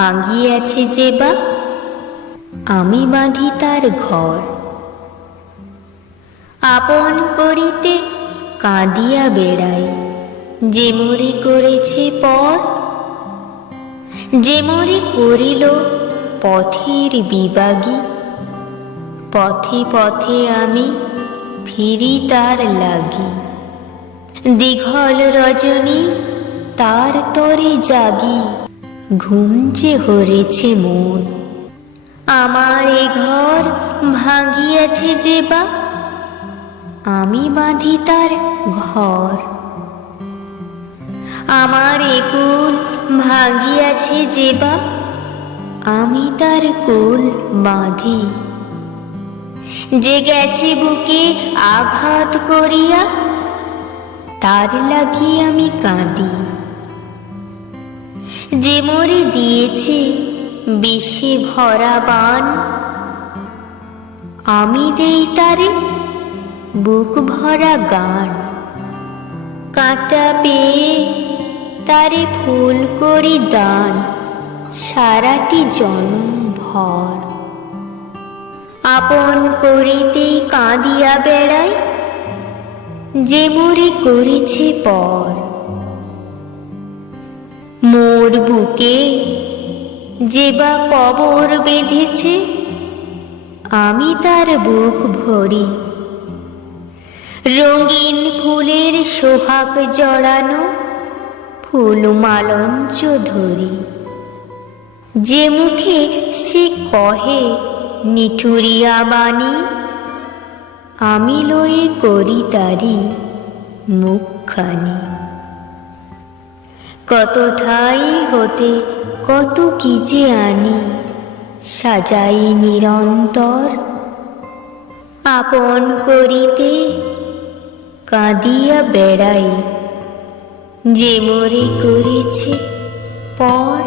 ভাঙিয়াছে যে বা, আমি বাঁধি তার ঘর। আপন করিতে কাঁদিয়া বেড়াই, যে মরি করেছে পর। যে মরি করিল পথের বিবাগী, পথে পথে আমি ফিরি তার লাগি। দীঘল রজনী তার তরে জাগি, ঘুম যে হরেছে মন। আমার এ ঘর ভাঙিয়াছে যে বা, আমি বাঁধি তার ঘর। আমার এ কুল ভাঙিয়াছে যে বা, আমি তার কুল বাঁধি। যে গেছে বুকে আঘাত করিয়া, তার লাগি আমি কাঁদি। যে মরে দিয়েছে বিষে ভরা বান, আমি দেই তারে বুক ভরা গান। কাঁটা পেয়ে তারে ফুল করি দান, সারাটি জনম ভর। আপন করিতেই কাঁদিয়া বেড়াই, যে মরে করেছে পর। মোর বুকে যে বা কবর বেঁধেছে, আমি তার বুক ভরি। রঙিন ফুলের সোহাগ জড়ানো ফুল মালঞ্চ ধরি। যে মুখে সে কহে নিঠুরিয়া বাণী, আমি লয়ে করি তারি মুখখানি। কত ঠাই হতে কত কি যে আনি, সাজাই নিরন্তর। আপন করিতে কাঁদিয়া বেড়াই, যে মরে করেছে পর।